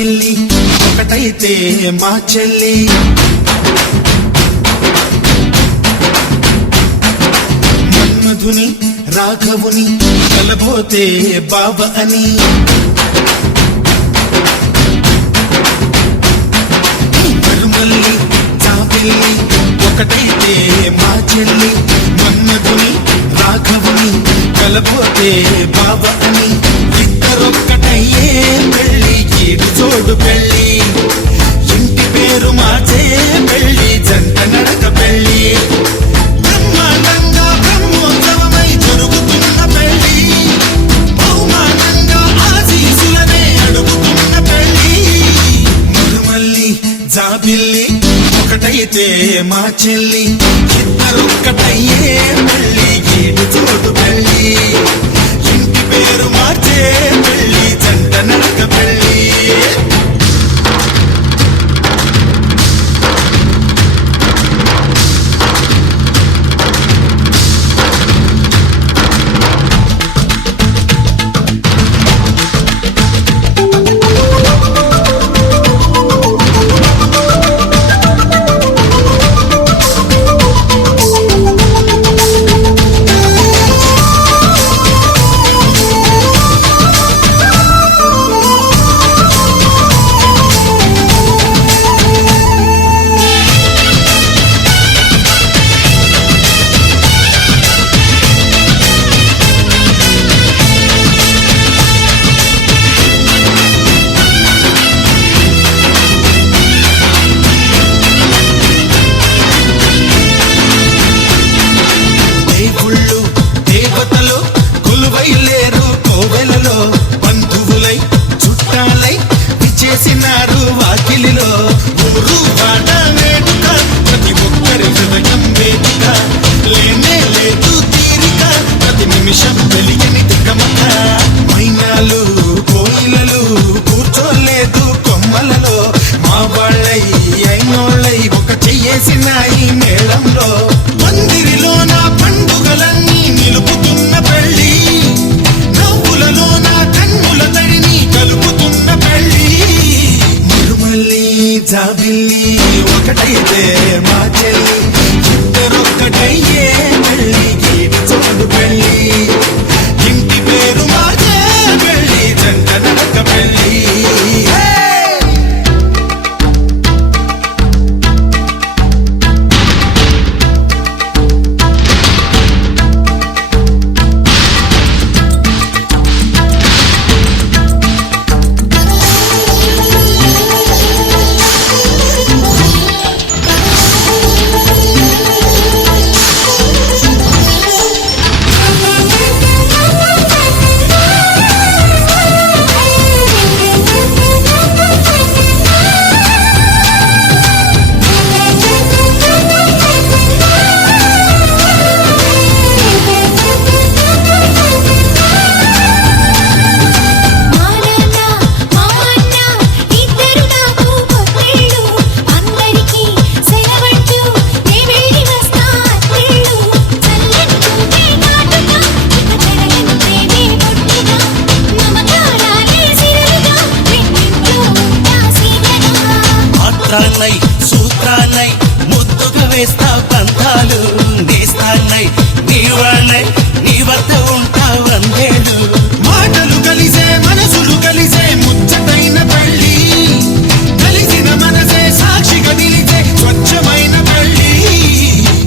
జాబిల్లి ఒకటైతే మా చెల్లి మన్మధుని రాఘవుని కలబోతే బావ అని మరుమల్లి జాబిల్లి ఒకటైతే మా చెల్లి మన్మధుని రాఘవుని కలబోతే బావ అని ఇద్దరొక్కటయ్యే పెళ్ళి ఈడు చోడు పెళ్ళి ఇంటి పేరు మార్చే పెళ్ళి జంట నడక పెళ్ళి బ్రహ్మాండంగా బ్రహ్మోత్సవమై జరుగుతున్న పెళ్ళి బహుమానంగా ఆశీసులనే అడుగుతున్న పెళ్ళి మరుమల్లి జాబిల్లి ఒకటైతే మా చెల్లి ఇద్దరొక్కటయ్యే పెళ్ళి ఈడు చోటు పెళ్ళి ఇంటి పేరు మార్చే పెళ్ళి జంట నడక పెళ్ళి వాకిలిలో ఊరు పాట వేడుక ప్రతి ఒక్కరి హృదయం వేదిక లేనే లేదు తీరిక ప్రతి నిమిషం వెలియని తికమక మైనాలు కోయిలలు కూర్చోలేదు కొమ్మలలో మా వాళ్ళై అయినోళ్ళై ఒక చెయ్యేసినాయి మేళంలో మందిరిలో నా పండుగలన్నీ నిలుపుతున్న పెళ్ళి నవ్వులలో నా కన్నుల తడిని కలుపుతున్న పెళ్ళి జాబిల్లి ఒకటైతే మా చెల్లి ఇద్దరొక్కటయ్యే పెళ్ళి ఈడు చోడు పెళ్ళి ఇంటి పేరు మార్చే పెళ్ళి జంట నడక పెళ్ళి సూత్రాలై ముద్దుగా వేస్తా పంతాలు నేస్తానై నీ వాళ్ళై నీ వద్ద ఉంటా వందేళ్ళు మాటలు కలిసే మనసులు కలిసే ముచ్చటైన పెళ్ళి కలిసిన మనసే సాక్షిగా నిలిచే స్వచ్ఛమైన పెళ్ళి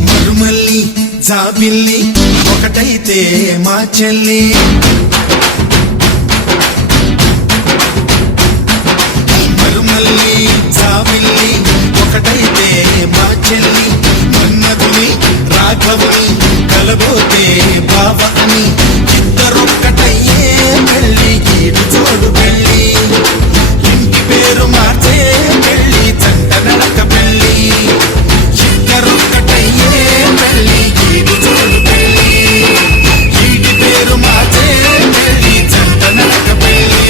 మరుమల్లి జాబిల్లి ఒకటైతే మా చెల్లి జాబిల్లి ఒకటైతే మా చెల్లి మన్మధుని రాఘవుని కలబోతే బావ అని ఇద్దరొక్కటయ్యే పెళ్ళి ఈడు చోడు పెళ్ళి ఇంటి పేరు మార్చే పెళ్ళి జంట నడక పెళ్ళి ఇద్దరొక్కటయ్యే పెళ్ళి ఈడు చోడు పెళ్ళి ఇంటి పేరు మార్చే పెళ్ళి జంట నడక పెళ్ళి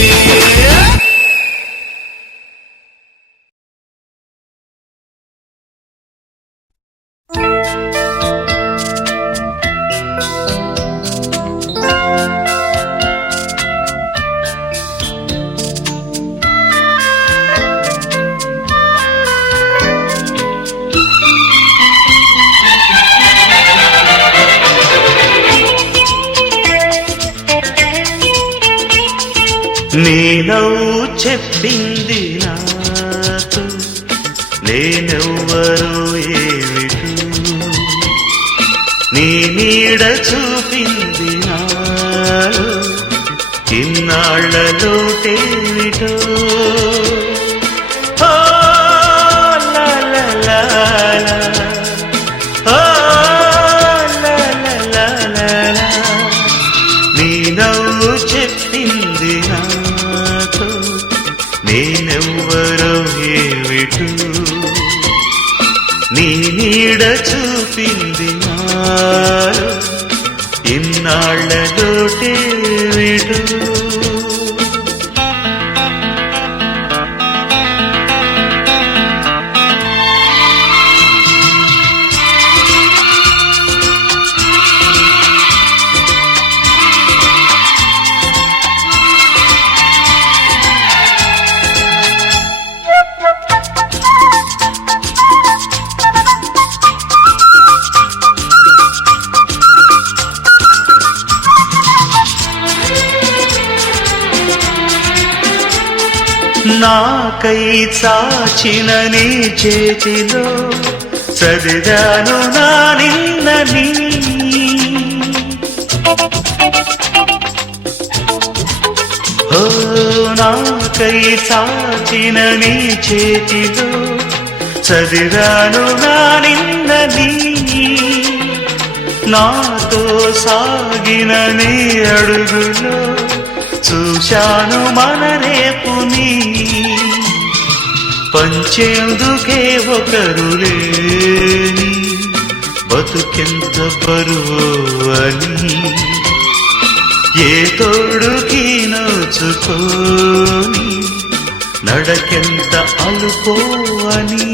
నీ నవ్వు చెప్పింది నాతో నేనెవ్వరో ఏమిటో, నీ నీడ చూపింది నాలో ఇన్నాళ్ళలోటేమిటో. నీ నవ్వు చెప్పింది నాతో నేనెవ్వరో ఏమిటో, నీ నీడ చూపింది నాలో ఇన్నాళ్ళలోటేమిటో. నాకై చాచిన నీ చేతిలో చదివాను నా నిన్నని, ఓ నాకై చాచిన నీ చేతిలో చదివాను నా నిన్నని, నాతో సాగిన నీ అడుగులో చూశాను మన రేపుని, పంచేందుకే ఒకరు లేని బతుకెంత బరువు అని, ఏ తోడుకి నోచుకోని నడకెంత అలుపో అని.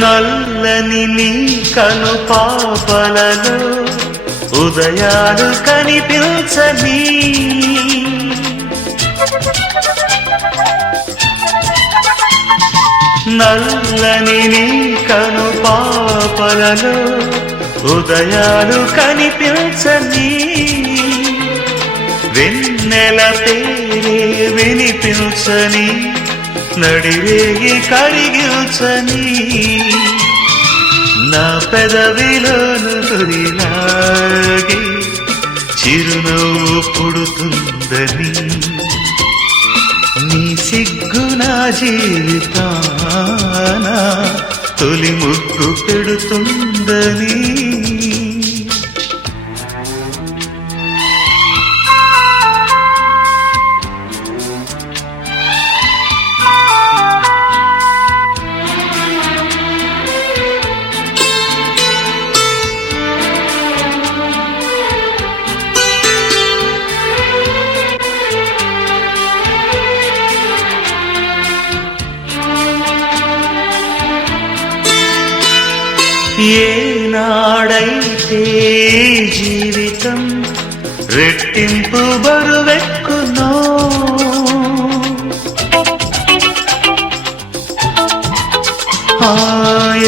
నల్లని నీ కను పాపలలో ఉదయాలు కనిపించని, నల్లని నీ కను పాపలలో ఉదయాలు కనిపించని, వెన్నెల పేరే వినిపించని నడిరేగి కరిగిల్చని, నా పెదవిలోను తొలిలాగి చిరునవ్వు పుడుతుందని, నీ సిగ్గు నా జీవితాన తొలి ముగ్గు పెడుతుందని. ఏనాడైతే జీవితం రెట్టింపు బరువెక్కునో,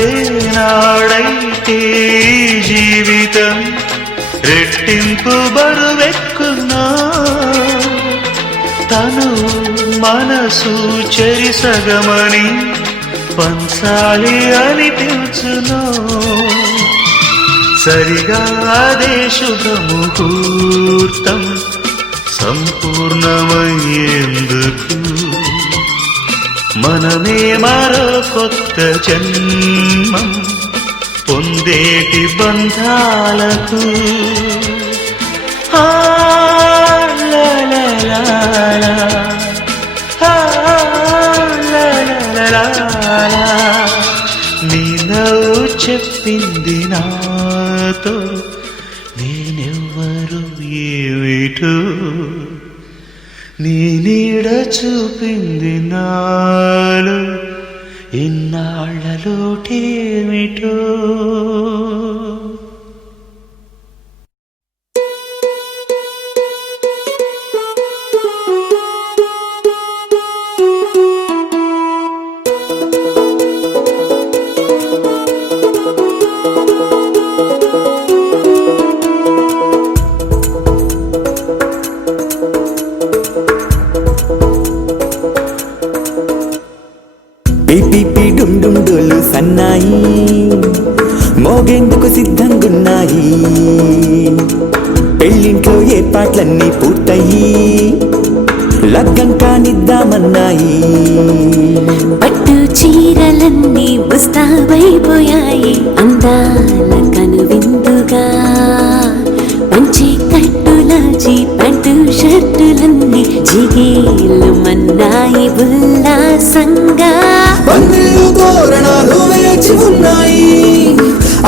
ఏనాడైతే జీవితం రెట్టింపు బరువెక్కునో, తను మనసు చెరిసగమని పంచాలి అనిపించును, సరిగా అదే శుభముహూర్తం సంపూర్ణమయ్యేందుకు, మనమే మరో కొత్త జన్మం పొందేటి బంధాలకు. లా లా లా లాలా ఆ, లా, లా, లా, లా. నీ నవ్వు చెప్పింది నాతో నేనెవ్వరు ఏమిటో నీ నీడ చూపింది నాలో ఇన్నాళ్ళలోటేమిటో పిపి డుండుండులు సన్నాయి మోగేందుకు సిద్ధంగున్నాయి పెళ్ళింట్లో ఏర్పాట్లన్నీ పూర్తయి లగ్గం కానిద్దామన్నాయి పట్టు చీరలన్నీ ముస్తాబైపోయాయి అందాల కనువిందుగా మంచి కట్టులాచి పట్టు షర్టులన్నీ జిగేలు మన్నాయి ఉల్లాసంగా పందిళ్ళు తోరణాలు వేచి ఉన్నాయి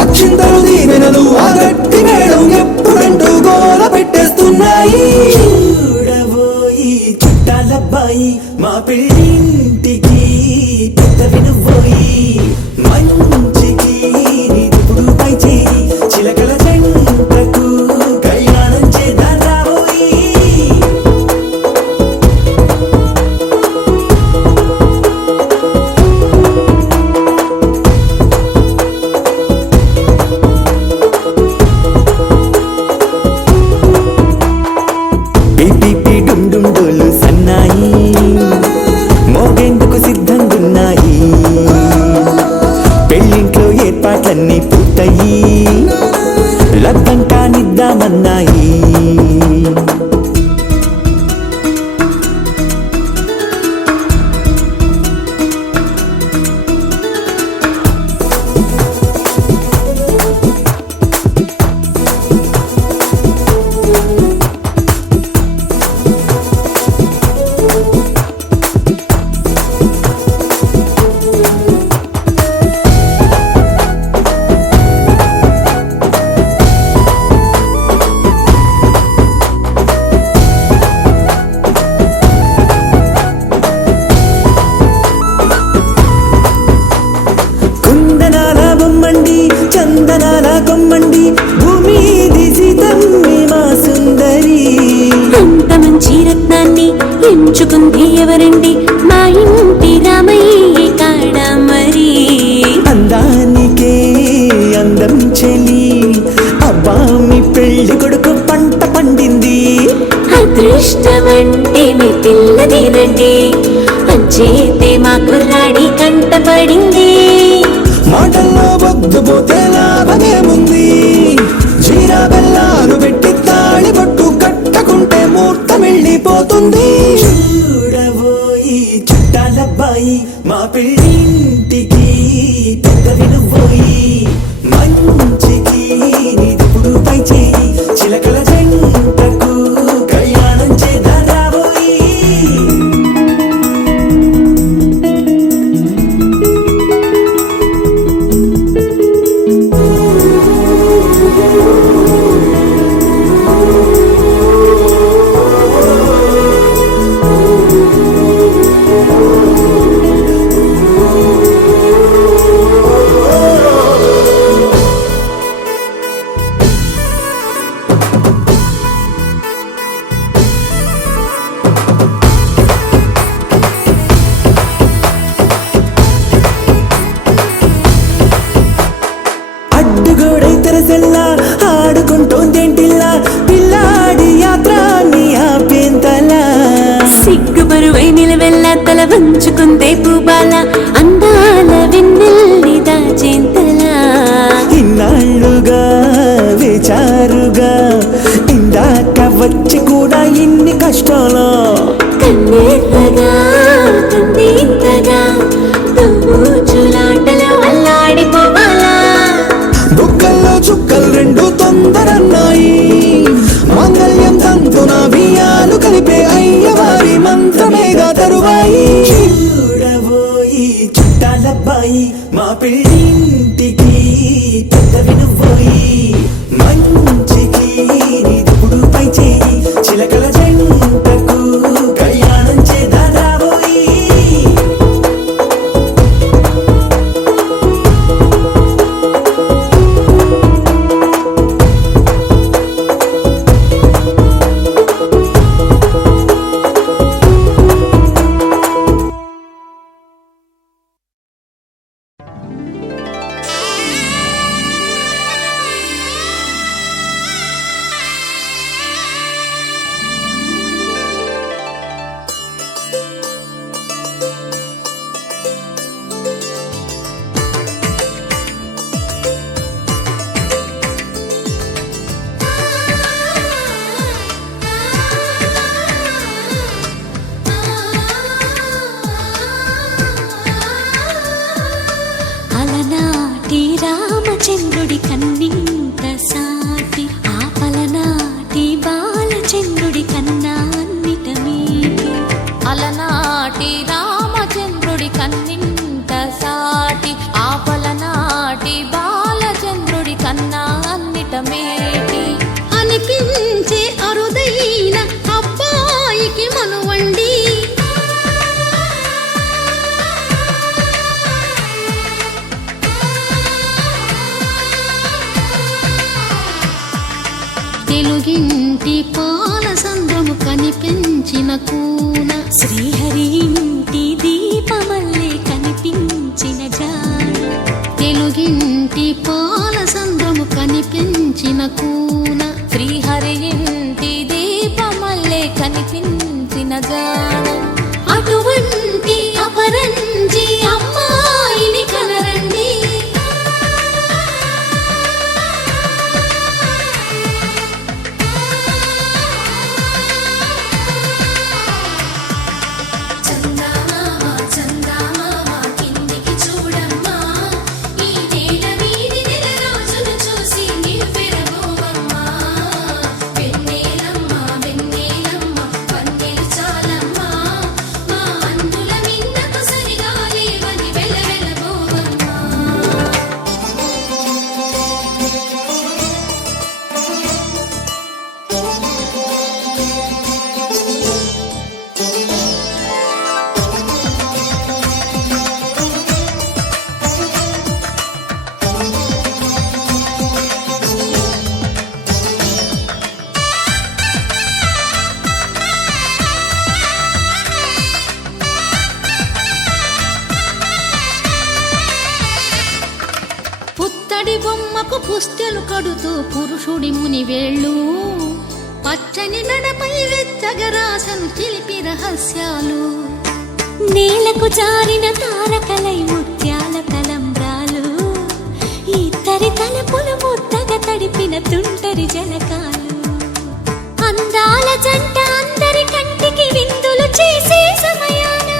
అక్షింతలు దీవెనలు ఆ గట్టి మేళం ఎప్పుడంటూ గోల పెట్టేస్తున్నాయి చూడబోయి చుట్టాలబ్బాయి మా పెళ్ళింటికి పెద్ద వినుబోయి మంచికి ఇప్పుడు పై చేయి చిలకల జంటకు కళ్యాణం చేద్దాం రాబోయి పిపి డుండుండులు సన్నాయి మోగేందుకు సిద్ధంగున్నాయి పెళ్ళింట్లో ఏర్పాట్లన్నీ పూర్తయి లగ్గం కానిద్దామన్నాయి కుందనాల బొమ్మండి చందనాల కొమ్మండి భూమి సీతమ్మి మా సుందరి అంత మంచి రత్నాన్ని ఎంచుకుంది ఎవరండి మా ఇంటి రామయ్య కాడ మరి అందానికే అందం చెలి అబ్బా మీ పెళ్లి కొడుకు పంట పండింది అదృష్టమంటే మీ పిల్లదేనండి అంచేతే మా కుర్రాడి కంట పడింది మాటల్లో బొద్దుపోతే లాభమేముంది జీరా బెల్లాలు పెట్టి తాళి పట్టు కట్టకుంటే ముహూర్తం వెళ్ళిపోతుంది చూడబోయి చుట్టాలబ్బాయి మా పెళ్ళింటికి పెద్ద వినుబోయి మంచికి నీదిప్పుడు పై చేయి చిలకల జంటకు కళ్యాణం చేద్దాం రాబోయి అడ్డుగోడై తెరసెల్లా ఆడుకుంటోందేంటిల్లా పిల్లాడి యాత్ర నీ ఆపేంతలా సిగ్గుబరువై నిలవెల్ల తల వంచుకుందే పూబాల అందాల వెన్నెల్లి దాచేంతలా ఇన్నాళ్ళుగా వేచారుగా ఇందాక వచ్చి కూడా ఇన్ని కష్టాలా కన్నెర్రగా కందింతగా తుమ్ముచులాటలో అల్లాడిపోవాలా బుక్కల్లో చుక్కలు రెండు తొందరన్నాయి మాంగళ్యం తంతున బియ్యాలు కలిపే అయ్య అనిపించే అరుదైన అబ్బాయికి మనువండి. తెలుగింటి పాల సంద్రము కనిపించిన కూన, శ్రీహరి ఇంటి దీపమల్లే కనిపించిన జాన. తెలుగింటి పాల సంద్రము కనిపించిన కూన, శ్రీహరి ఇంటి దీపమల్లే కనిపించిన జాన. అటువంటి అపరంజి అమ్మాయిని కనరండి. చందమామ చందమామ కిందికి చూడమ్మా, ఈ నేల వీధి నెల రోజులు చూసి నివ్వెరబోవమ్మా. వెన్నెలమ్మ వెన్నెలమ్మ వన్నెలు చాలమ్మా, మా అందుల మిన్నకు సరిగా లేవని వెలవెలబోవమ్మా. పుత్తడి బొమ్మకు పుస్తెలు కడుతూ పురుషుడి ముని వేళ్ళు, పచ్చని మెడపై వెచ్చగరాసను చిలిపి రహస్యాలు. నేలకు జారిన తారకలై ముత్యాల తలంబ్రాలు, ఇద్దరి తలపులు ముద్దగా తడిపిన తుంటరి జలకాలు. అందాల జంట అందరి కంటికి విందులు చేసే సమయాన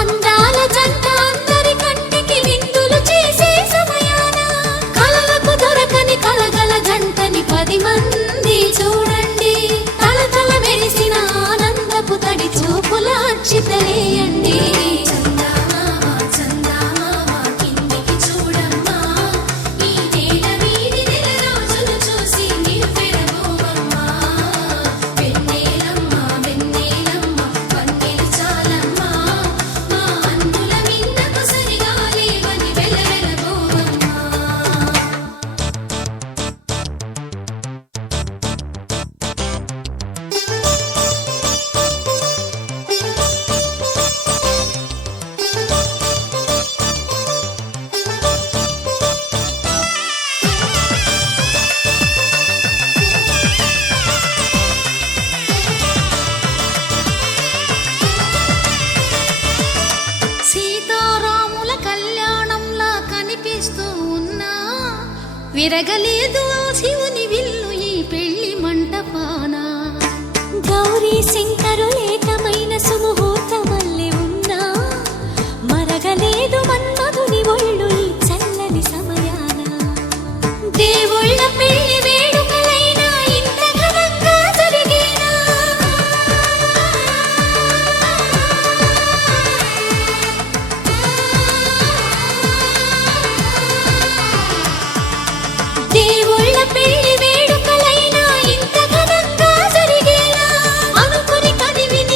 అందాల జంట అందరి కంటికి విందులు చేసే సమయాన కలలకు దొరకని కలగల జంటని 10 మంది చూడండి. తలతల మెరిసిన ఆనందపు తడి చూపుల అచ్చితలేయండి. చందమామ చందమామ కిందికి చూడమ్మా, ఈ నేల వీధి నెల రోజులు చూసి నివ్వెరబోవమ్మా. వెన్నెలమ్మ వెన్నెలమ్మ వన్నెలు చాలమ్మా, మా అందుల మిన్నకు సరిగా లేవని వెలవెలబోవమ్మా. సీతారాముల కళ్యాణంలా కనిపిస్తూ ఉన్నా, విరగలేదు ఆ శివుని విల్లు ఈ పెళ్లి మంటపాన. గౌరీ శంకరులేకమైన సుముహూర్తమల్లె ఉన్నా, మరగలేదు మన్మధుని ఒళ్ళు ఈ చల్లని సమయాన. దేవుళ్ళ పెళ్లి వేడుకలైనా ఇంత ఘనంగా జరిగేనా? దేవుళ్ళ పెళ్లి వేడుకలైనా ఇంత ఘనంగా జరిగేలా, అనుకుని కదివిన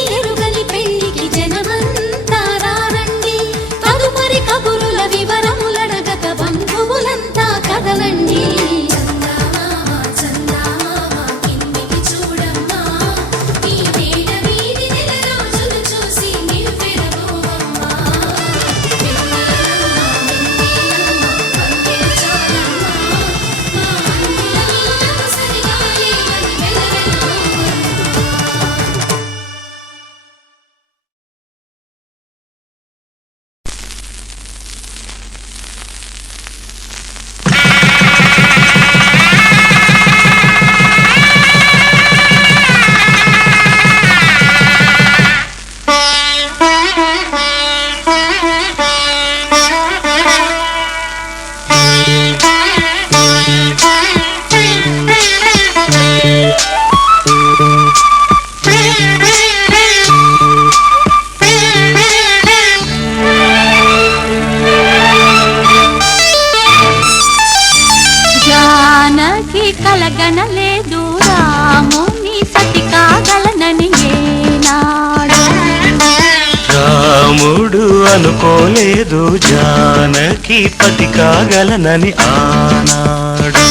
రాముడు అనుకోలేదు జానకి పతి కాగలనని ఆనాడు.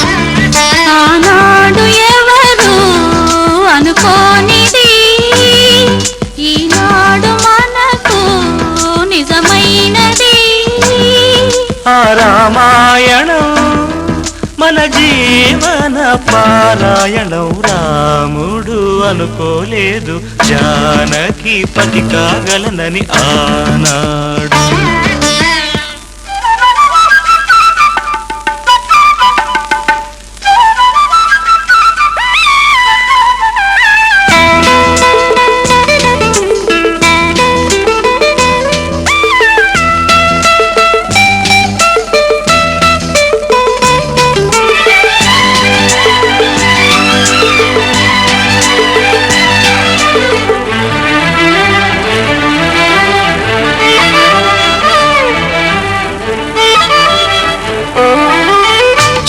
ఆనాడు ఎవరు అనుకోనిది ఈనాడు మనకు నిజమైనది. ఆ రామాయణం మన జీవన పారాయణం. రాముడు అనుకోలేదు జానకి పతి కాగలనని ఆనాడు.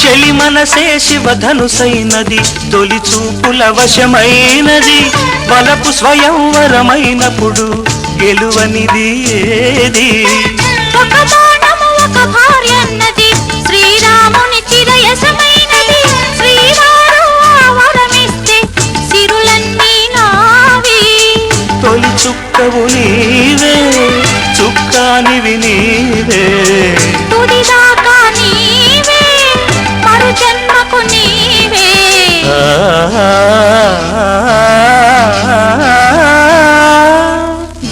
చెలి మనసే శివధనుసైనది, తొలి చూపుల వశమైనది. వలపు స్వయంవరమైనప్పుడు గెలువనిది ఏది? ఒక బాణము ఒక భార్య అన్నది శ్రీరాముని చిరయసమైనది. శ్రీవారు వరమిస్తే సిరులన్నీ నావి. తొలి చుక్కవు నీవే, చుక్కానివి నీవే. తుదిదాకా నీవే, మరు జన్మకు నీవే.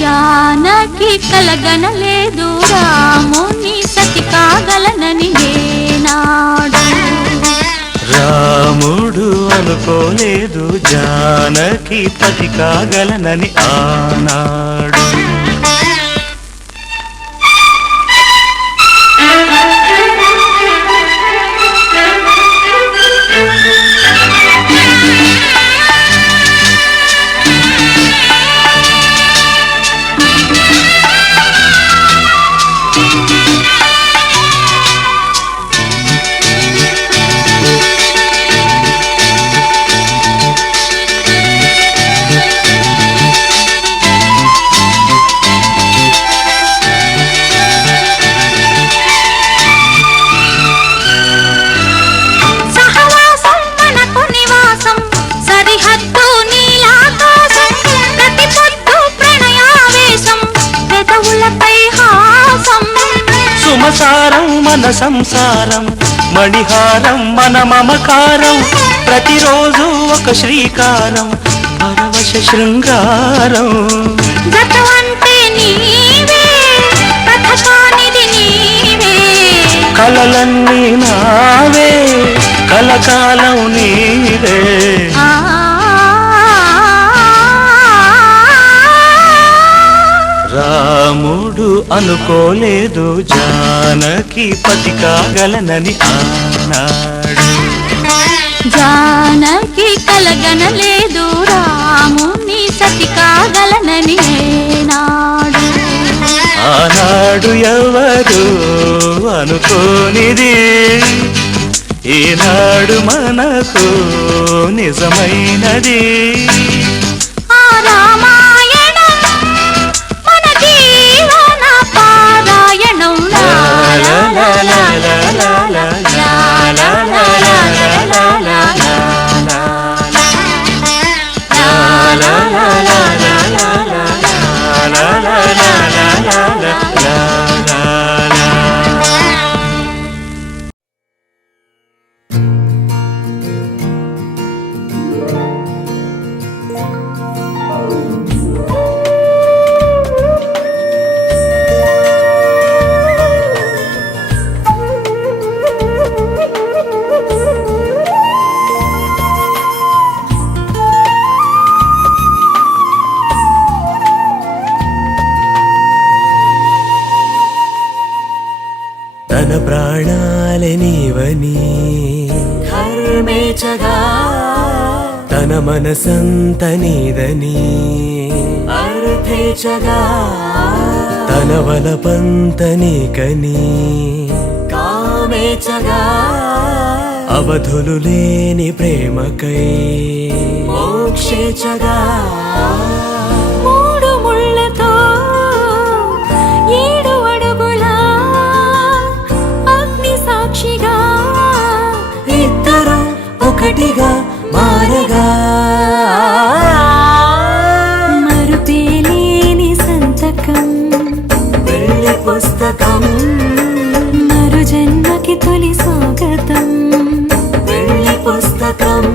జానకి కలగనలేదు రాముని సతి కాగలనని ఏనాడు. రాముడు అనుకోలేదు జానకి పతి కాగలనని ఆనాడు. సుమసారం మన సంసారం, మణిహారం మన మమకారం. ప్రతిరోజు ఒక శ్రీకారం, పరవశ శృంగారం. గతమంటే నీవే, కథకానిది నీవే. కలలన్నీ నావే, కలకాలం నీవే. రాముడు అనుకోలేదు జానకి పతి కాగలనని ఆనాడు. జానకి కలగనలేదు రాముని సతి కాగలనని ఏనాడు. ఆనాడు ఎవరు అనుకోనిది ఈనాడు మనకు నిజమైనది. ఆ రామాయణం మన జీవన పారాయణం. లా లా లా లా లా లా లా లా లా లా లా లా లా తన ప్రాణాలే నీవని ధర్మేచగా తన మనసంత నీదని అర్థేచగా తన వలపంత నీకని కామేచగా అవధులు లేని ప్రేమకై మోక్షేచగా మూడు ముళ్ళతో పుస్తకం మరు జన్మకి తొలి స్వాగతం పెళ్లి పుస్తకం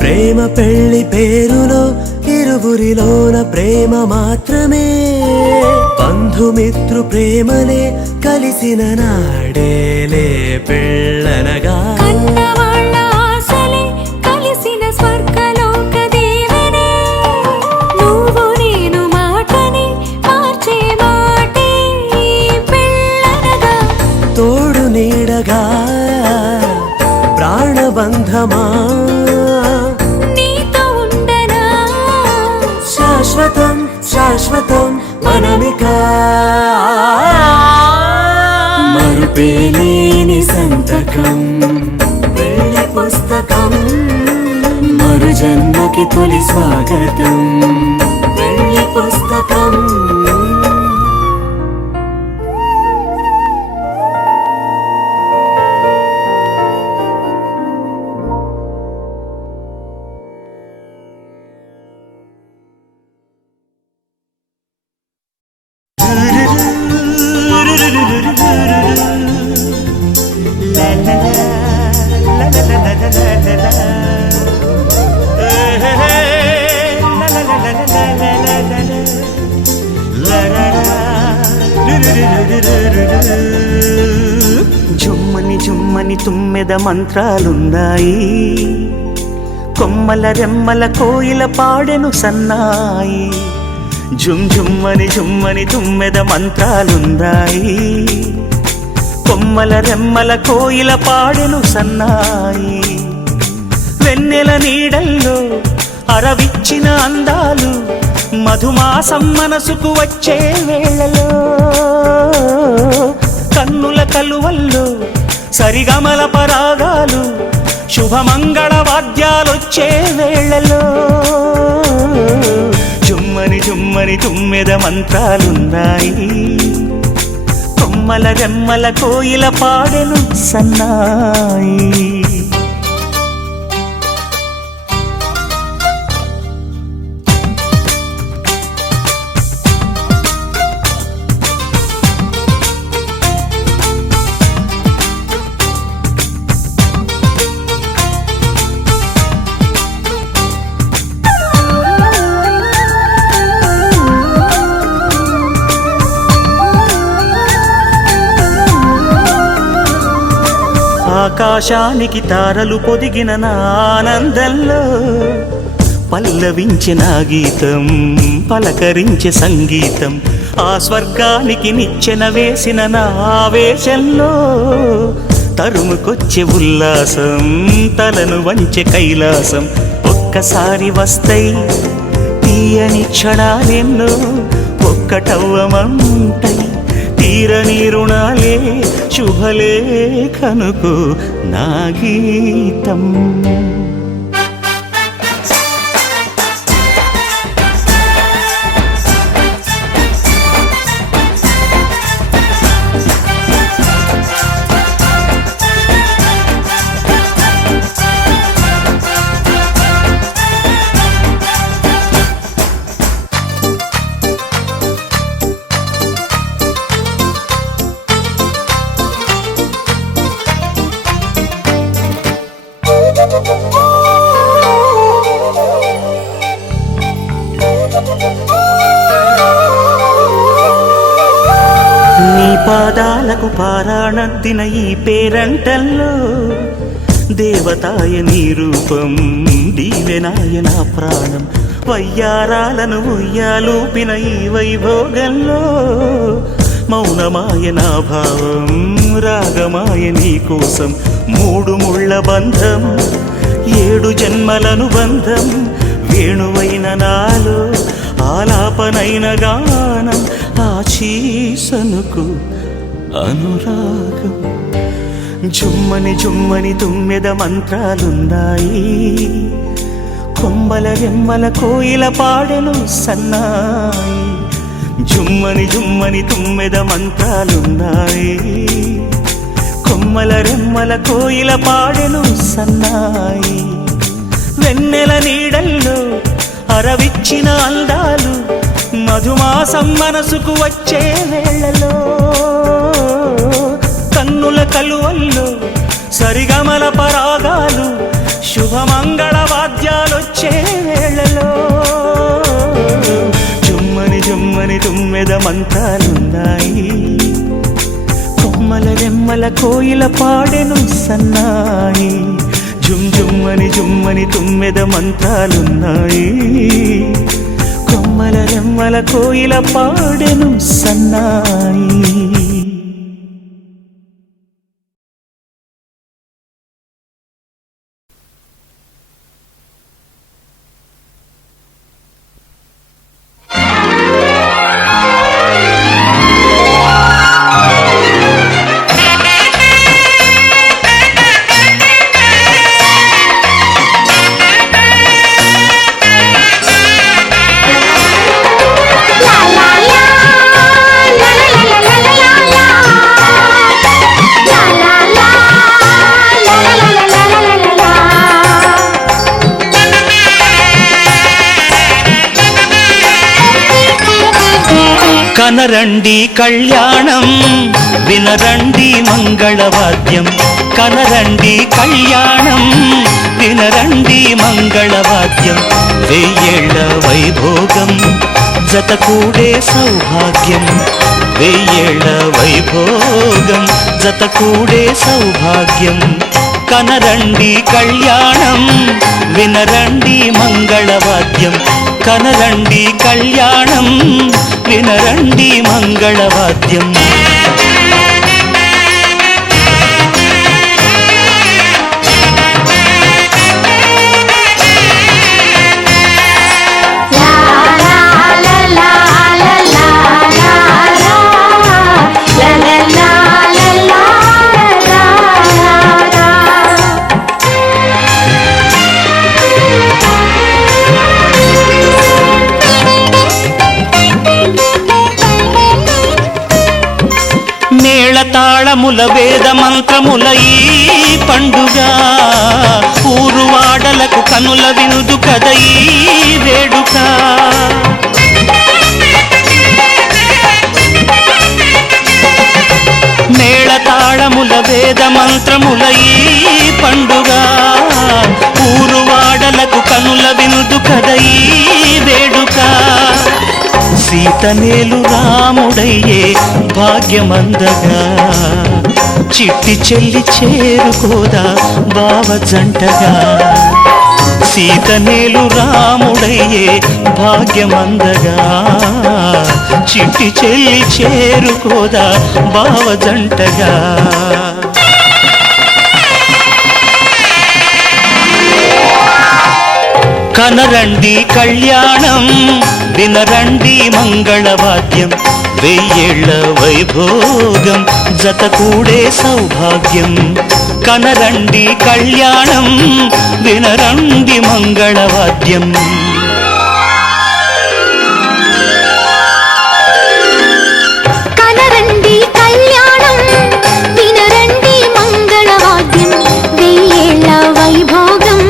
ప్రేమ పెళ్లి పేరులో ఇరువురిలోన ప్రేమ మాత్రమే బంధుమిత్రు ప్రేమలే కలిసిన నాడేలే పెళ్ళనగా కన్నవాళ్ళ ఆశలే కలిసిన స్వర్గలోక దీవెనే నువ్వు నేను మాటని మార్చే మాటే పెళ్ళనగా తోడు నీడగా ప్రాణబంధమా నీతో ఉండనా శాశ్వతం శాశ్వతం మనమిక మరుపేలేని సంతకం పెళ్లి పుస్తకం మరు జన్మకి తొలి స్వాగతం పెళ్లి పుస్తకం జుమ్మని జుమ్మని తుమ్మెద మంత్రాలున్నాయి కొమ్మల రెమ్మల కోయిల పాడెను సన్నాయి జుమ్ జుమ్మని జుమ్మని తుమ్మెద మంత్రాలున్నాయి కొమ్మల రెమ్మల కోయిల పాడెను సన్నాయి వెన్నెల నీడల్లో అరవిచ్చిన అందాలు మధుమాసం మనసుకు వచ్చే వేళలో కన్నుల కలువల్లో సరిగమల పరాగాలు శుభమంగళ వాద్యాలొచ్చే వేళలో జుమ్మని జుమ్మని తుమ్మెద మంత్రాలున్నాయి కొమ్మల రెమ్మల కోయిల పాడెను సన్నాయి ఆకాశానికి తారలు పొదిగిన నా ఆనందంలో పల్లవించే నా గీతం పలకరించే సంగీతం ఆ స్వర్గానికి నిచ్చెన వేసిన నా ఆవేశంలో తరుముకొచ్చే ఉల్లాసం తలను వంచే కైలాసం ఒక్కసారి వస్తాయి తీయని క్షణాలెన్నో ఒక్కటవ్వమంటై తీరని రుణాలే శుభలేఖనుకు నా గీతం నీ పాదాలకు పారాణద్దిన ఈ పేరంటల్లో దేవతాయ నీ రూపం దీవెనాయ నా ప్రాణం వయ్యారాలను ఉయ్యాలూపిన ఈ వైభోగంలో మౌనమాయ నా భావం రాగమాయ నీ కోసం మూడు ముళ్ళ బంధం 7 జన్మలను బంధం వేణువైన నాలో ఆలాపనైన గానం ఆశీసనుకు అనురాగం జుమ్మని జుమ్మని తుమ్మెద మంత్రాలున్నాయి కొమ్మల రెమ్మల కోయిల పాడెను సన్నాయి జుమ్మని జుమ్మని తుమ్మెద మంత్రాలున్నాయి కొమ్మ కొమ్మల రెమ్మల కోయిల పాడెను సన్నాయి వెన్నెల నీడల్లో అరవిచ్చిన అందాలు మధుమాసం మనసుకు వచ్చే వేళలో కన్నుల కలువల్లో సరిగమల పరాగాలు శుభమంగళ వాద్యాలొచ్చే వేళలో జుమ్మని జుమ్మని తుమ్మెద మంత్రాలున్నాయి కొమ్మల రెమ్మల కోయిల పాడెను సన్నాయి జుమ్ జుమ్మని జుమ్మని తుమ్మెద మంత్రాలున్నాయి కొమ్మల రెమ్మల కోయిల పాడెను సన్నాయి. కనరండి కళ్యాణం వినరండి మంగళవాద్యం కనరండి కళ్యాణం వినరండి మంగళవాద్యం వెయ్యేళ్ల వైభోగం జతకూడే సౌభాగ్యం వెయ్యేళ్ల వైభోగం జతకూడే సౌభాగ్యం కనరండి కళ్యాణం వినరండి మంగళవాద్యం కనరండి కళ్యాణం వినరండి మంగళవాద్యం. మేళతాళముల వేద మంత్రముల ఈ పండుగ ఊరువాడలకు కనుల వినుదు కద ఈ వేడుక మేళతాళముల వేద మంత్రముల ఈ పండుగ ఊరువాడలకు కనుల వినుదు కద ఈ వేడుక సీతనేలు రాముడయ్యే భాగ్యమందగా చిట్టి చెల్లి చేరుకోదా బావ జంటగా సీతనేలు రాముడయ్యే భాగ్యమందగా చిట్టి చెల్లి చేరుకోదా బావ జంటగా కనరండి కళ్యాణం వినరండి మంగళవాద్యం వెయ్యేళ్ల వైభోగం జతకూడే సౌభాగ్యం కనరండి కళ్యాణం వినరండి మంగళవాద్యం. కనరండి కళ్యాణం వినరండి మంగళవాద్యం వెయ్యేళ్ల వైభోగం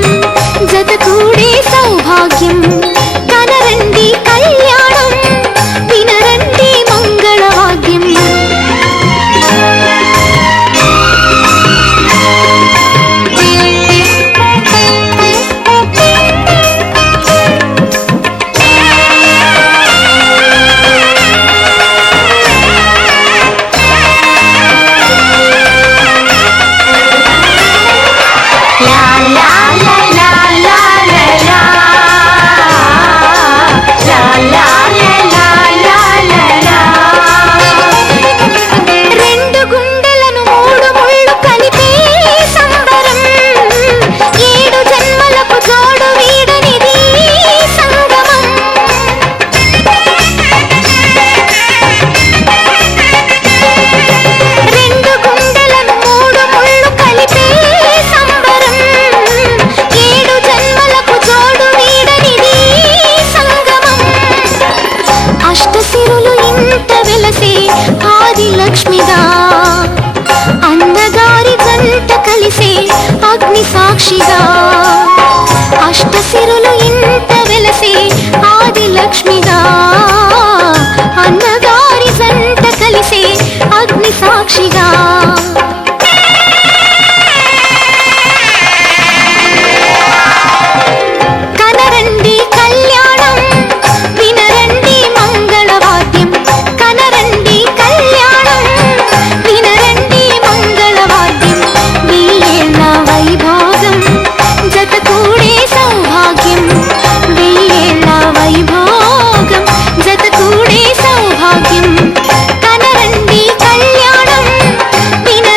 జతకూడే సౌభాగ్యం కనరండి కళ్యాణం వినరండి మంగళవాద్యం. అగ్ని సాక్షిగా అష్టసిరులు ఇంత వెలసే ఆది లక్ష్మిగా అన్నగారి జంట కలిసే అగ్ని సాక్షిగా కనరండి కళ్యాణం వినరండి మంగళవాద్యం కనరండి కళ్యాణం వినరండి మంగళవాద్యం వెయ్యేళ్ళ వైభోగం జత కూడే సౌభాగ్యం వెయ్యేళ్ళ వైభోగం జత కూడే సౌభాగ్యం కనరండి కళ్యాణం విన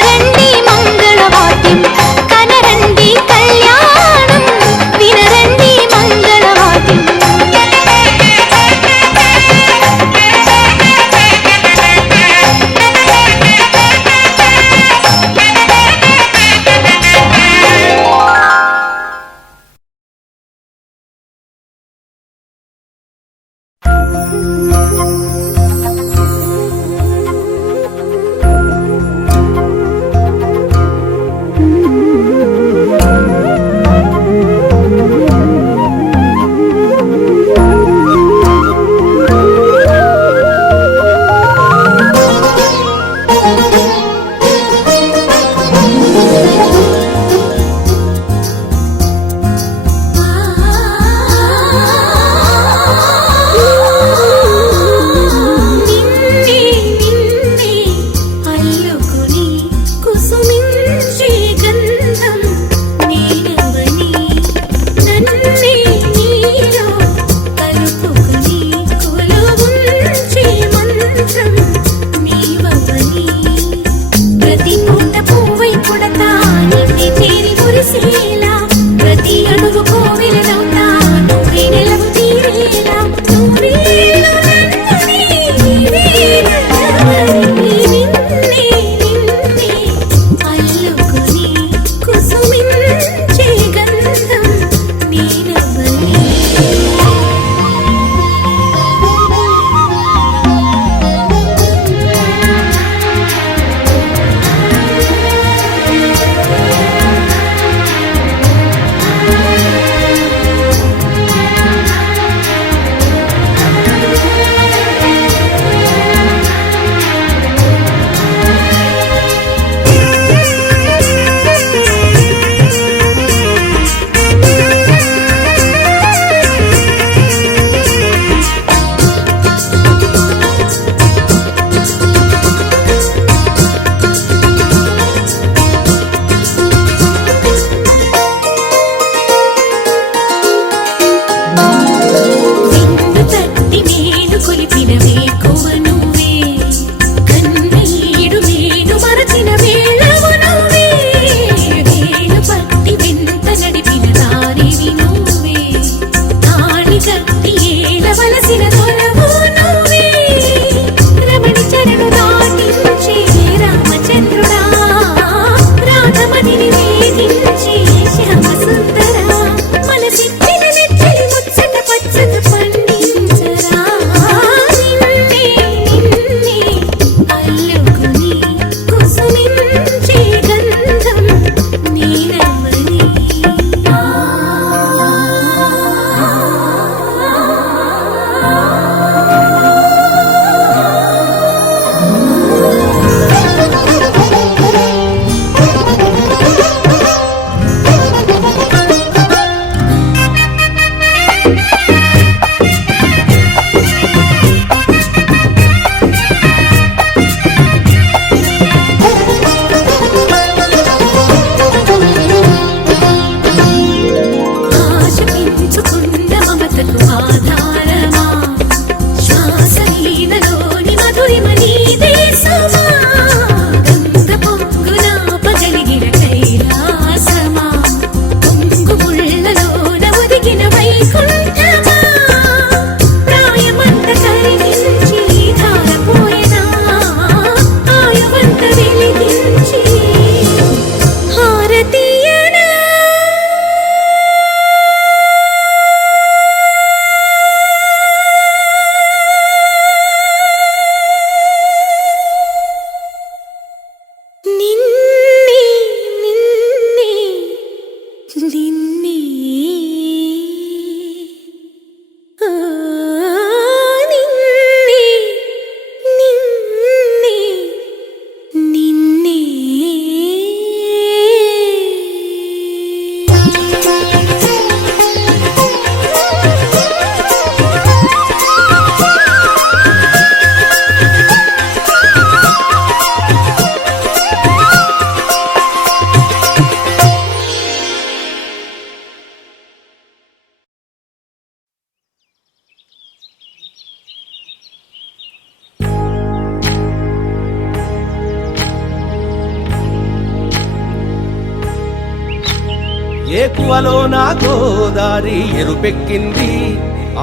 ఏకువలో నా గోదారి ఎరుపెక్కింది,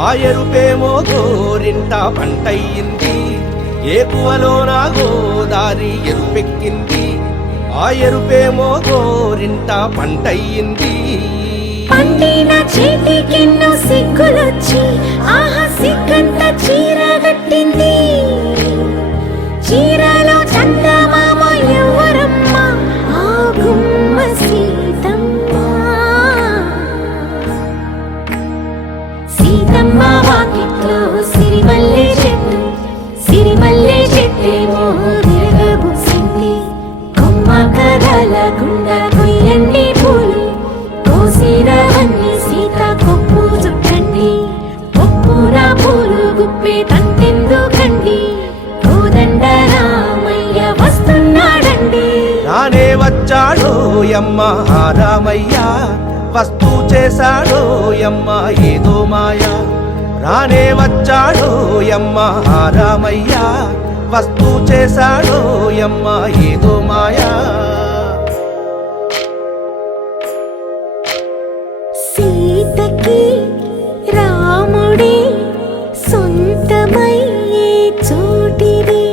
ఆ ఎరుపేమో గోరింట పంటయ్యింది. ఏకువలో నా గోదారి ఎరుపెక్కింది, ఆ ఎరుపేమో గోరింట పంటయ్యింది. పండిన చేతికెన్నో సిగ్గులొచ్చి ఆహా సిగ్గంత చీర కట్టింది. చీరలో చందమామ ఎవరమ్మ, ఆ గుమ్మ సీతమ్మ. సీతమ్మ వాకిట్లో సిరిమల్లె చెట్టు, సిరిమల్లె చెట్టేమో తిరగబూసింది. కొమ్మ కదలకుండా కొయ్యండి పూలు, కోసిరవన్నీ సీత కొప్పు చుట్టండి. కొప్పున పూలు గుప్పే తంతెందుకండి, కోదండ రామయ్య వస్తున్నాడండి. రానే వచ్చాడో యమ్మ ఆ రామయ్య, వస్తూ చేశాడో యమ్మ ఏదో మాయ. రానే వచ్చాడో యమ్మ ఆ రామయ్య, వస్తూ చేశాడో యమ్మ ఏదో మాయా. సీతకి రాముడే సొంతమయ్యే చోటిది,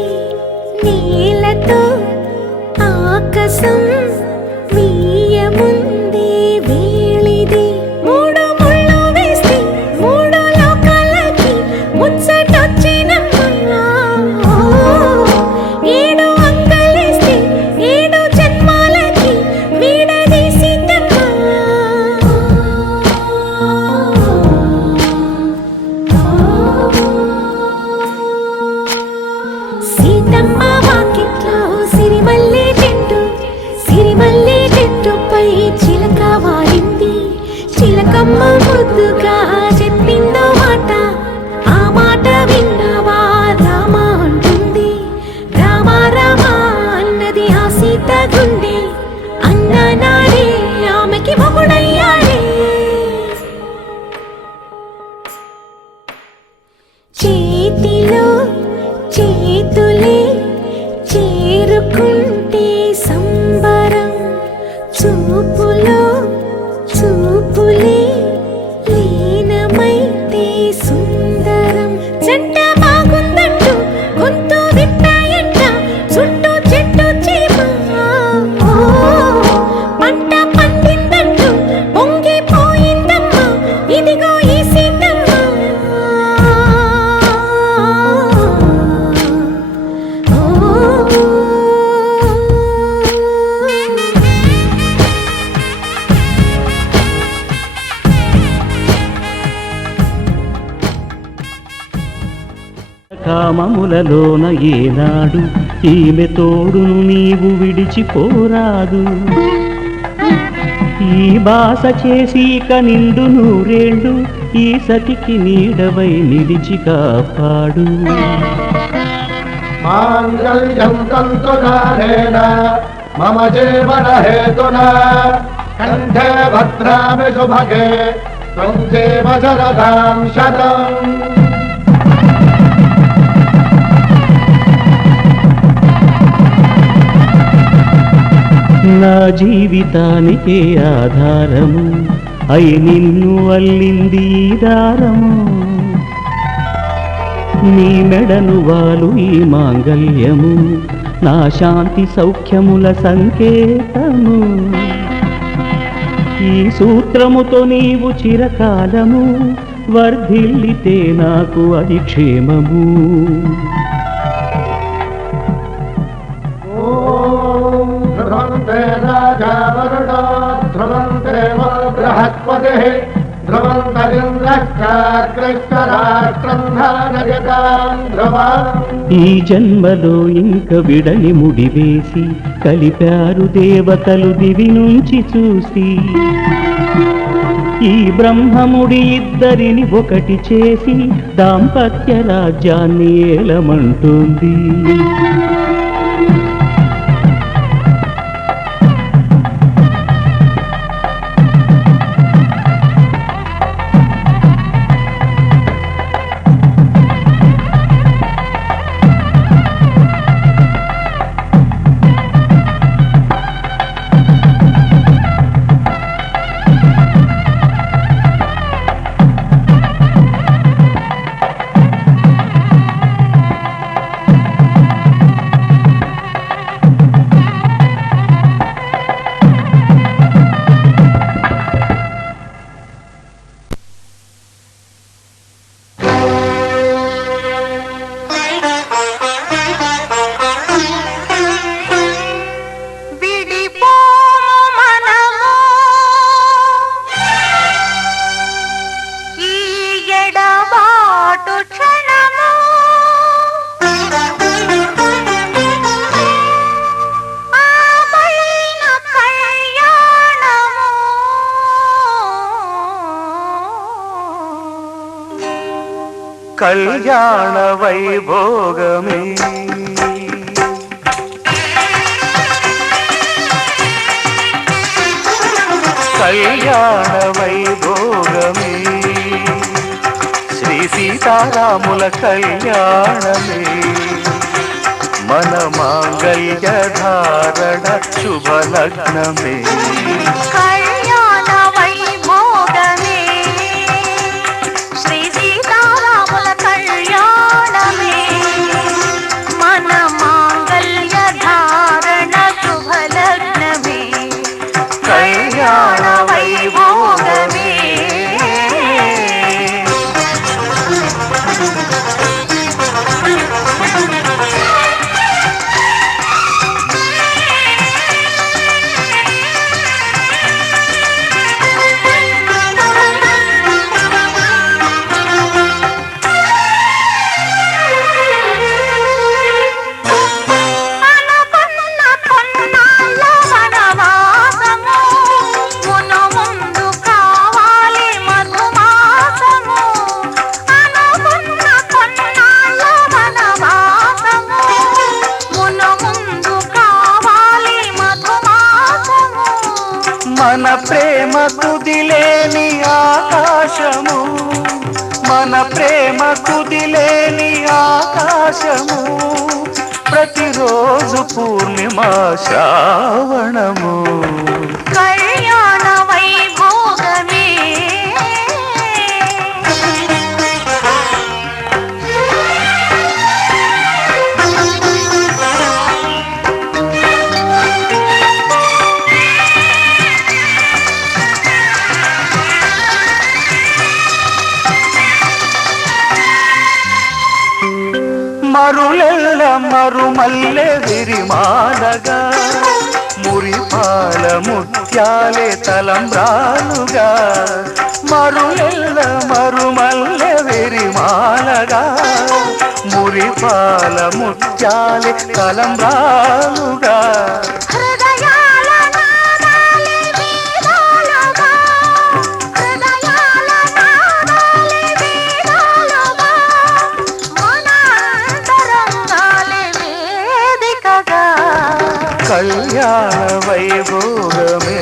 నేలతో ఆకాశం వీయముందే వేళిది. మూడు ముళ్ళు వేస్తే మూడు లోకాలకి ముచ్చటొచ్చినమ్మా. ఏడు అంగలేస్తే ఏడు జన్మాలకి వీడదీసిద్దమ్మా. సీతమ్మ వాకిట్లో సిరిమల్లె చెట్టు, సిరిమల్లె చెట్టుపై చిలక వాలింది. చిలకమ్మ ముద్దుగా చెప్పిందో మాట, ఆ మాట విన్నవా రామ అంటుంది. రామ రామ అన్నది ఆ సీత గుండె, అన్న నాడే ఆమెకి మొగుడయ్యాడే. చేతిలో చేతులే చేరుకుంటే సంబరం, చూపులో చూపులే లీనమైతే సుందరం. జంట బాగుందంటూ గొంతు విప్పాయంట చుట్టూ చెట్టు చీమ. పంట పండిందంటూ పొంగిపోయిందమ్మా, ఇదిగో ఈ సీతమ్మ. కామములలోన ఏనాడు ఈమె తోడును నీవు విడిచిపోరాదు. ఈ బాస చేసి నిండు నూరేళ్ళు ఈ సతికి నీడవై నిలిచి కాపాడు. మాంగళ్యం తంతుకారేణ మమ జీవన హేతునా కంఠే భద్రామి శుభగే త్వం జీవ శరదాం శతం. నా జీవితానికే ఆధారము అయి నిన్ను అల్లింది ఈ దారము. నీ మెడను వాలు ఈ మాంగళ్యము, నా శాంతి సౌఖ్యముల సంకేతము. ఈ సూత్రముతో నీవు చిరకాలము వర్ధిల్లితే నాకు అది క్షేమము. ధ్రువంతే రాజా వరుణో ధ్రువంతే బృహస్పతిః ధ్రువంతరింద్రశ్చాగ్రశ్చరాష్ట్రం ధారయతాం ధ్రువం. ఈ జన్మలో ఇంక విడని ముడివేసి కలిపారు దేవతలు దివి నుంచి చూసి. ఈ బ్రహ్మముడి ఇద్దరిని ఒకటి చేసి దాంపత్య రాజ్యాన్ని ఏలమంటుంది. కళ్యాణ వైభోగమే. కళ్యాణ వైభోగమే శ్రీ సీతారాముల కళ్యాణమే. మన మాంగళ్య ధారణ శుభలగ్నమే. కళ్యాణ వైభోగమే శ్రీ సీతారాముల కళ్యాణమే. మన మాంగళ్య ధారణ శుభలగ్నమే. కళ్యాణ వైభోగమే. మన ప్రేమ తుదిలేని ఆకాశము. మన ప్రేమ తుదిలేని ఆకాశము. ప్రతిరోజు పూర్ణిమా శ్రావణము. కళ్యాణ వైభోగమే. మరులెల్ల మరుమల్లె విరిమాలగా. మురిపాల ముత్యాలే తలంబ్రాలుగా. మరులెల్ల మరుమల్లె విరిమాలగా. మురిపాల ముత్యాలే తలంబ్రాలుగా. హృదయాల నాదాలే వేదాలుగా. హృదయాల నాదాలే వేదాలుగా. మన అంతరంగాలే వేదికగా. కళ్యాణ వైభోగమే.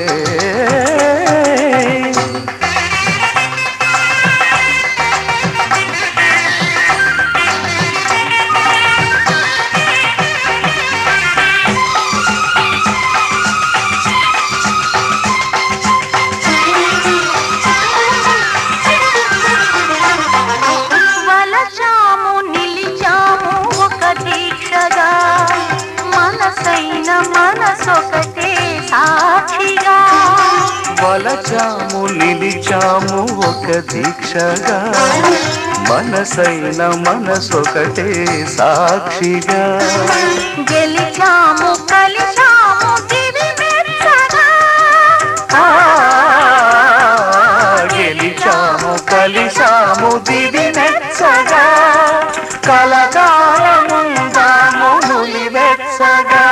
వలచాము నిలిచాము ఒక దీక్షగా. మనసైన మనసొకటే సాక్షిగా. వలచాము నిలిచాము ఒక దీక్షగా. మనసైన మనసొకటే సాక్షిగా. గెలిచాము కలిచాము దివి మెచ్చగా. గెలిచాము కలిశాము దివి మెచ్చగా. కలకాలముందాము నులి వెచ్చగా.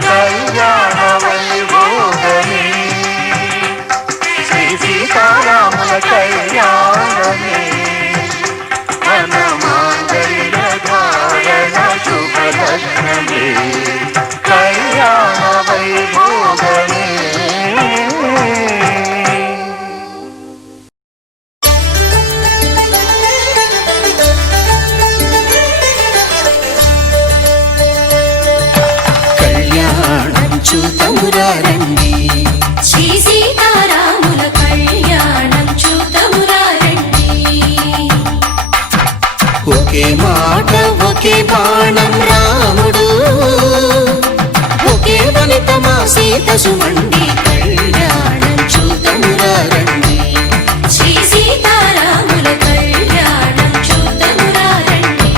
కళ్యాణ వైభోగమే శ్రీ సీతారాముల కళ్యాణమే. మన మాంగళ్య ధారణ శుభలగ్నమే. కళ్యాణ వైభోగమే. కళ్యాణం చూతమురారండి. శ్రీ సీతారాముల కళ్యాణం చూతమురారండి. ఒకే మాట ఒకే బాణం రాముడు. ఒకే వనిత మా సీత సుమండి. కళ్యాణం చూతమురారండి. శ్రీ సీతారాముల కళ్యాణం చూతమురారండి.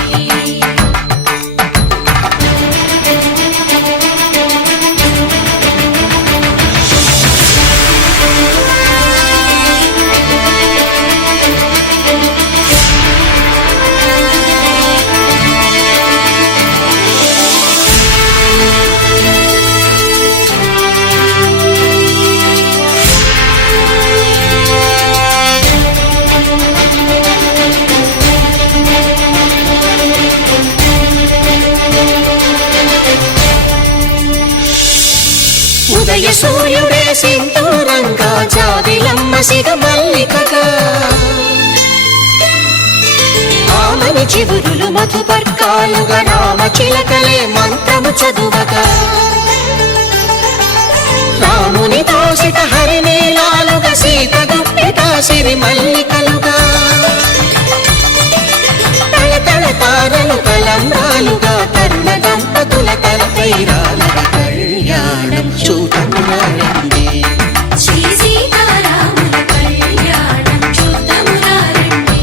ఉదయ సూర్యుడే సింధూరంగా జాబిలమ్మ సిగ మల్లికగా ఆమని చివురులు మధుపర్కాలుగా రామ చిలకలే మంత్రము చదువగా రాముని దోసిట హరినీలాలుగా సీత గుప్పిట సిరి మల్లికలుగా తళతళ తారలు తలంబ్రాలుగా తరుణ దంపతుల తలపైరాలుగా కళ్యాణం చూడమురారండి శ్రీ సీతారాముల కళ్యాణం చూద్దామురారండి.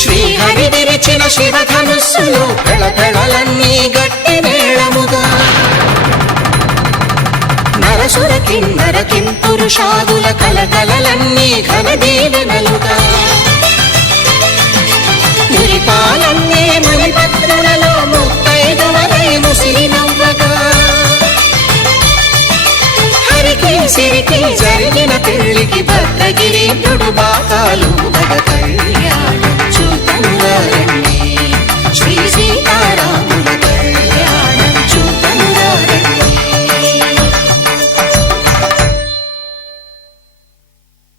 శ్రీహరి విరిచిన శివధనుస్సులు పెళపెళలన్నీ గట్టి మేళముగా నరసుర కిన్నర కింపురుషాదుల కలకలలన్నీ ఘన దీవెనలుగా మురిపాలన్నీ మణిపత్రులలో ముత్తైదువలై ముసిరి నవ్వగా హరికి సిరికి జరిగిన పెళ్లికి భద్రగిరీంద్రుడు బాకాలు కళ్యాణం చూతమురారండి శ్రీ సీతారాముల కళ్యాణం చూతమురారండి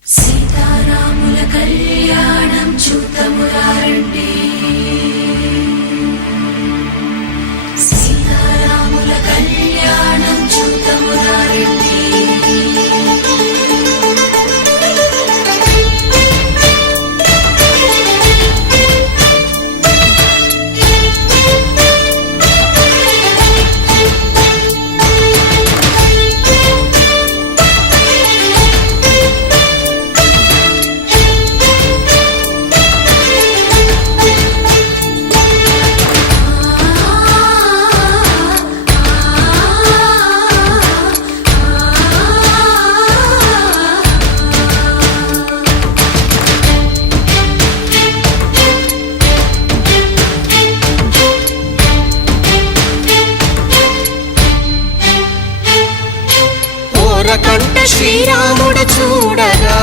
సీతారాముల కళ్యాణం చూద్దామురారండి. సీతారాముల కళ్యాణం చూద్దామురారండి. ఓరకంట శ్రీరాముడు చూడగా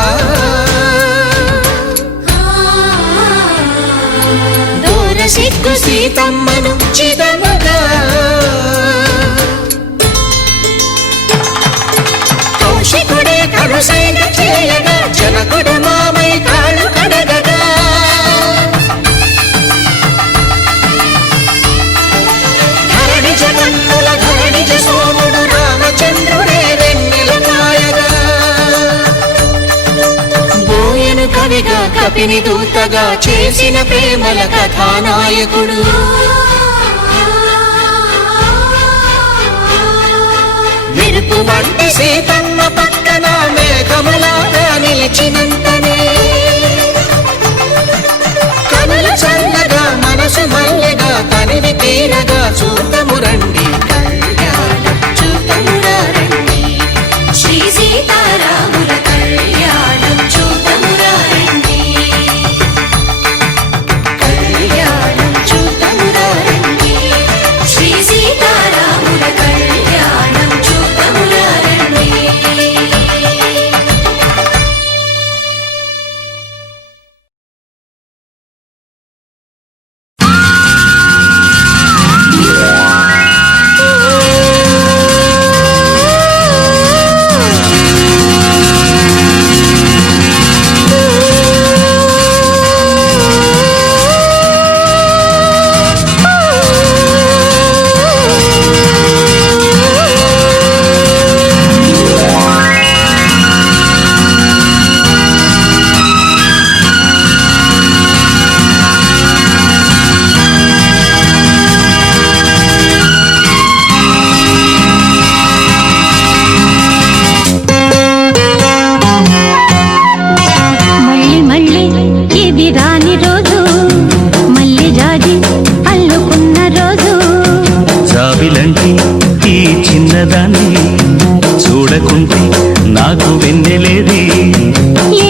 దూర సిగ్గు సీతమ్మను చిదమగా కౌశికుడే కరుసైన చేయగా జనకుడు మామై కాళ్ళు కడగగా ధరణి జగన్నుల ధరణిజ సోముడు రామచంద్రుడే వెన్నెల కాయగా బోయను కవిగా కపిని దూతగా చేసిన ప్రేమల కథానాయకుడు మెరుపు వంటి సీతమ్మ పక్కన మేఘములాగా నిలిచినంతనే కనులు చల్లగా మనసు మల్లెగా తనివి తీరగా చూతమురండి కళ్యాణం చూతమురారండి శ్రీ సీతారాముల కళ్యాణం చూద్దామురారండి. కళ్యాణం చూతమురారండి శ్రీ సీతారాముల కళ్యాణం చూద్దామురారండి.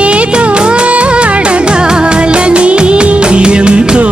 ఏదో అడగాలని ఎంతో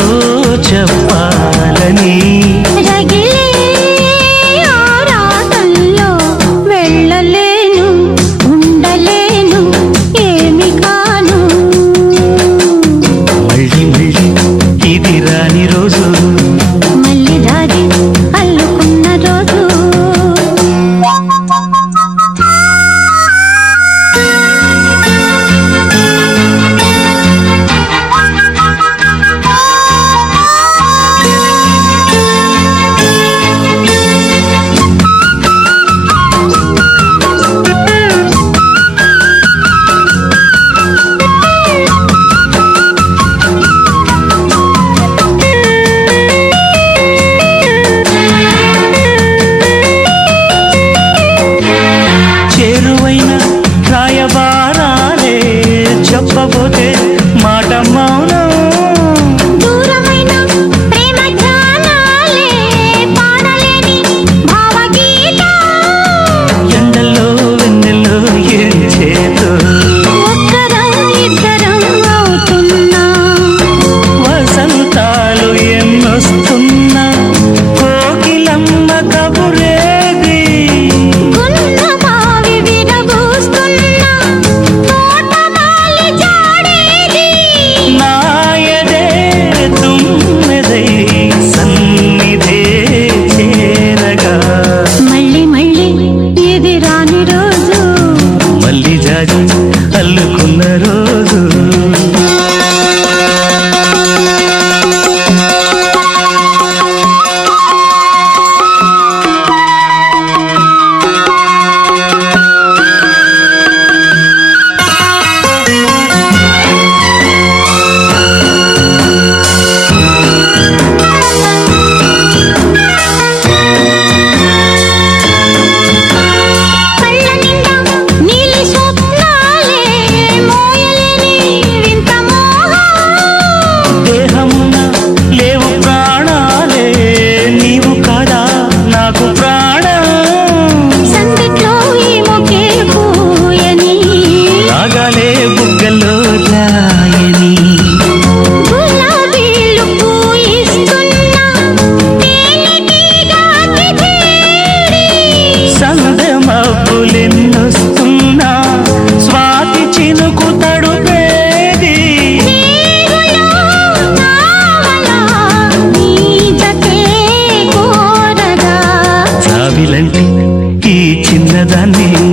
రాజాన్ని